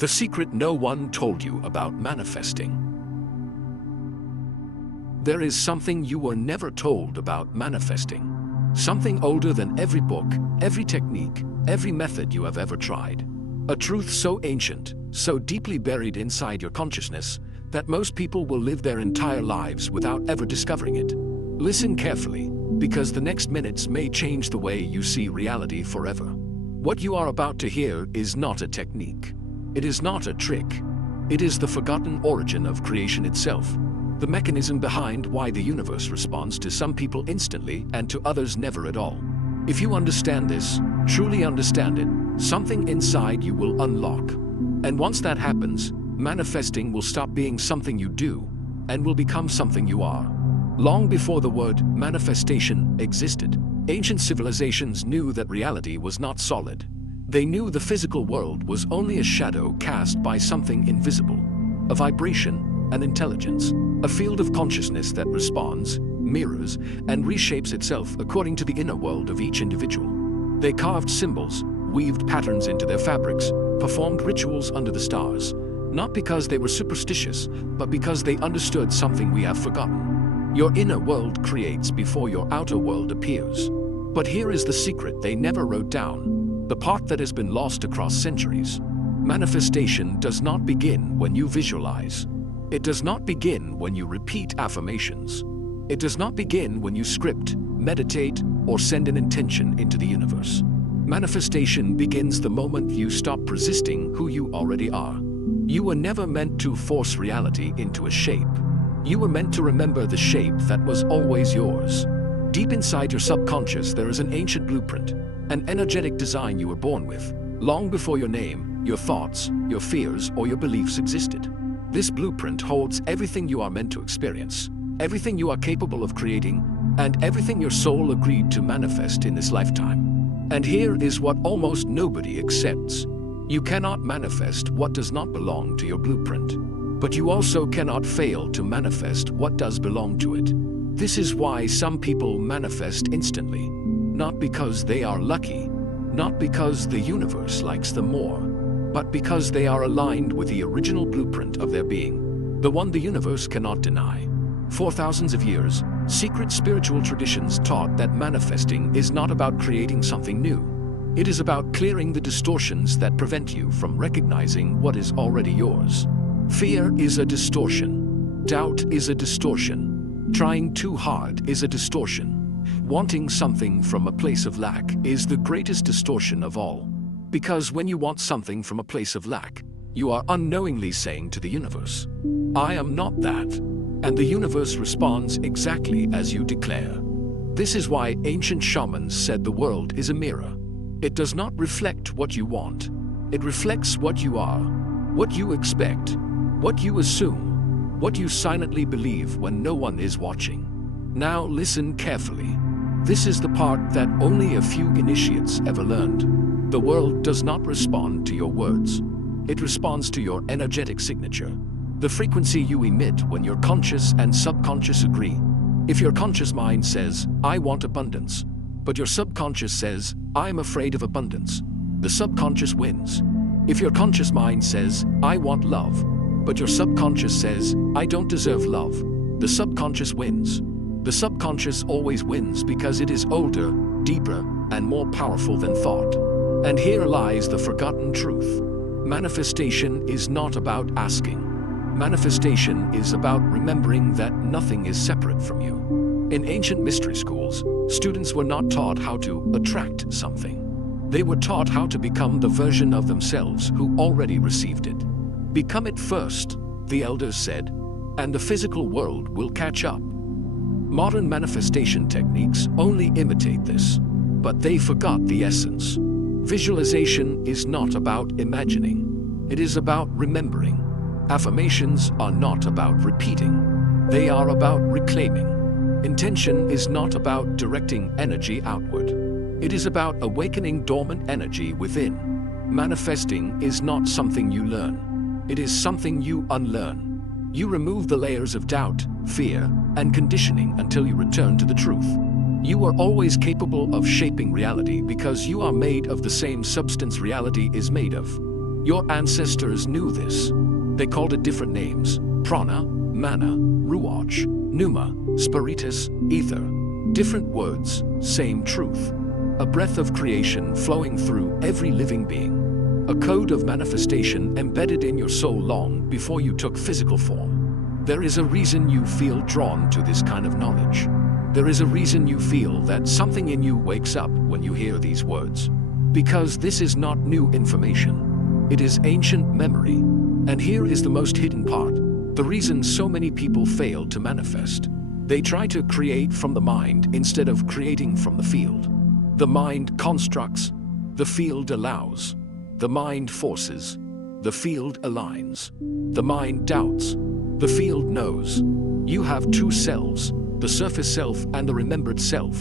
The secret no one told you about manifesting. There is something you were never told about manifesting. Something older than every book, every technique, every method you have ever tried. A truth so ancient, so deeply buried inside your consciousness, that most people will live their entire lives without ever discovering it. Listen carefully, because the next minutes may change the way you see reality forever. What you are about to hear is not a technique. It is not a trick. It is the forgotten origin of creation itself. The mechanism behind why the universe responds to some people instantly and to others never at all. If you understand this, truly understand it, something inside you will unlock. And once that happens, manifesting will stop being something you do and will become something you are. Long before the word manifestation existed, ancient civilizations knew that reality was not solid. They knew the physical world was only a shadow cast by something invisible, a vibration, an intelligence, a field of consciousness that responds, mirrors, and reshapes itself according to the inner world of each individual. They carved symbols, weaved patterns into their fabrics, performed rituals under the stars, not because they were superstitious, but because they understood something we have forgotten. Your inner world creates before your outer world appears. But here is the secret they never wrote down. The part that has been lost across centuries. Manifestation does not begin when you visualize. It does not begin when you repeat affirmations. It does not begin when you script, meditate, or send an intention into the universe. Manifestation begins the moment you stop resisting who you already are. You were never meant to force reality into a shape. You were meant to remember the shape that was always yours. Deep inside your subconscious there is an ancient blueprint, an energetic design you were born with, long before your name, your thoughts, your fears, or your beliefs existed. This blueprint holds everything you are meant to experience, everything you are capable of creating, and everything your soul agreed to manifest in this lifetime. And here is what almost nobody accepts. You cannot manifest what does not belong to your blueprint, but you also cannot fail to manifest what does belong to it. This is why some people manifest instantly. Not because they are lucky, not because the universe likes them more, but because they are aligned with the original blueprint of their being, the one the universe cannot deny. For thousands of years, secret spiritual traditions taught that manifesting is not about creating something new. It is about clearing the distortions that prevent you from recognizing what is already yours. Fear is a distortion. Doubt is a distortion. Trying too hard is a distortion. Wanting something from a place of lack is the greatest distortion of all. Because when you want something from a place of lack, you are unknowingly saying to the universe, "I am not that." And the universe responds exactly as you declare. This is why ancient shamans said the world is a mirror. It does not reflect what you want. It reflects what you are, what you expect, what you assume, what you silently believe when no one is watching. Now listen carefully. This is the part that only a few initiates ever learned. The world does not respond to your words. It responds to your energetic signature, the frequency you emit when your conscious and subconscious agree. If your conscious mind says, "I want abundance," but your subconscious says, "I'm afraid of abundance," the subconscious wins. If your conscious mind says, "I want love," but your subconscious says, "I don't deserve love," the subconscious wins. The subconscious always wins because it is older, deeper, and more powerful than thought. And here lies the forgotten truth. Manifestation is not about asking. Manifestation is about remembering that nothing is separate from you. In ancient mystery schools, students were not taught how to attract something. They were taught how to become the version of themselves who already received it. Become it first, the elders said, and the physical world will catch up. Modern manifestation techniques only imitate this, but they forgot the essence. Visualization is not about imagining. It is about remembering. Affirmations are not about repeating. They are about reclaiming. Intention is not about directing energy outward. It is about awakening dormant energy within. Manifesting is not something you learn. It is something you unlearn. You remove the layers of doubt, fear, and conditioning until you return to the truth. You are always capable of shaping reality because you are made of the same substance reality is made of. Your ancestors knew this. They called it different names: prana, mana, ruach, pneuma, spiritus, ether. Different words, same truth. A breath of creation flowing through every living being. A code of manifestation embedded in your soul long before you took physical form. There is a reason you feel drawn to this kind of knowledge. There is a reason you feel that something in you wakes up when you hear these words. Because this is not new information. It is ancient memory. And here is the most hidden part. The reason so many people fail to manifest. They try to create from the mind instead of creating from the field. The mind constructs, the field allows. The mind forces, the field aligns. The mind doubts, the field knows. You have two selves, the surface self and the remembered self.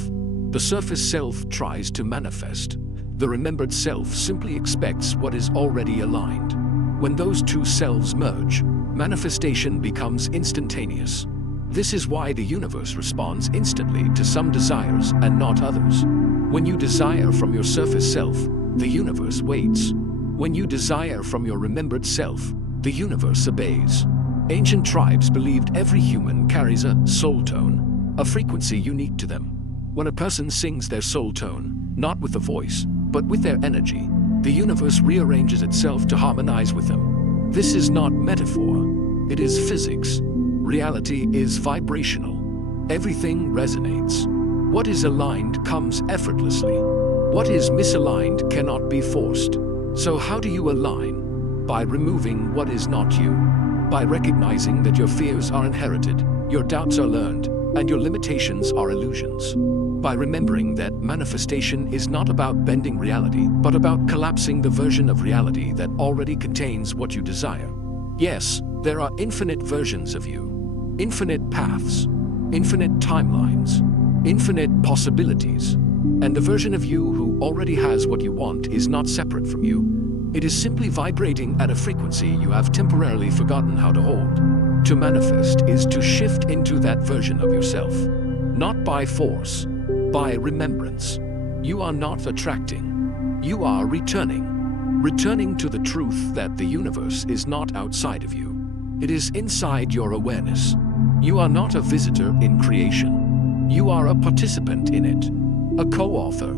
The surface self tries to manifest. The remembered self simply expects what is already aligned. When those two selves merge, manifestation becomes instantaneous. This is why the universe responds instantly to some desires and not others. When you desire from your surface self, the universe waits. When you desire from your remembered self, the universe obeys. Ancient tribes believed every human carries a soul tone, a frequency unique to them. When a person sings their soul tone, not with the voice, but with their energy, the universe rearranges itself to harmonize with them. This is not metaphor, it is physics. Reality is vibrational. Everything resonates. What is aligned comes effortlessly. What is misaligned cannot be forced. So how do you align? By removing what is not you. By recognizing that your fears are inherited, your doubts are learned, and your limitations are illusions. By remembering that manifestation is not about bending reality, but about collapsing the version of reality that already contains what you desire. Yes, there are infinite versions of you, infinite paths, infinite timelines, infinite possibilities. And the version of you who already has what you want is not separate from you. It is simply vibrating at a frequency you have temporarily forgotten how to hold. To manifest is to shift into that version of yourself. Not by force, by remembrance. You are not attracting. You are returning. Returning to the truth that the universe is not outside of you. It is inside your awareness. You are not a visitor in creation. You are a participant in it. A co-author,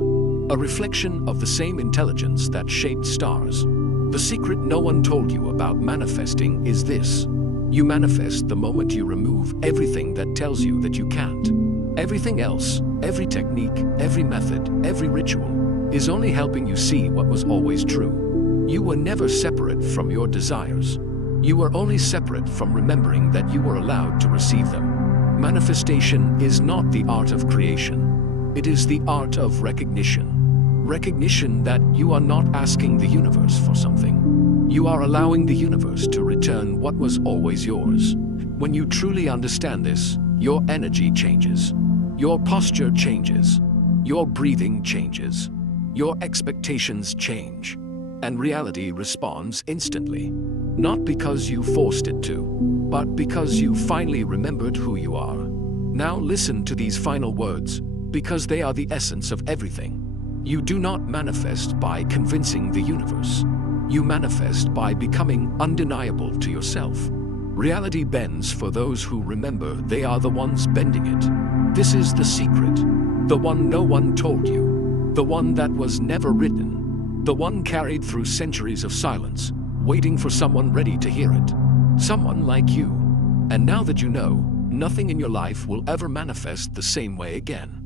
a reflection of the same intelligence that shaped stars. The secret no one told you about manifesting is this. You manifest the moment you remove everything that tells you that you can't. Everything else, every technique, every method, every ritual, is only helping you see what was always true. You were never separate from your desires. You were only separate from remembering that you were allowed to receive them. Manifestation is not the art of creation. It is the art of recognition. Recognition that you are not asking the universe for something. You are allowing the universe to return what was always yours. When you truly understand this, your energy changes. Your posture changes. Your breathing changes. Your expectations change. And reality responds instantly. Not because you forced it to, but because you finally remembered who you are. Now listen to these final words, because they are the essence of everything. You do not manifest by convincing the universe. You manifest by becoming undeniable to yourself. Reality bends for those who remember they are the ones bending it. This is the secret, the one no one told you, the one that was never written, the one carried through centuries of silence, waiting for someone ready to hear it. Someone like you. And now that you know, nothing in your life will ever manifest the same way again.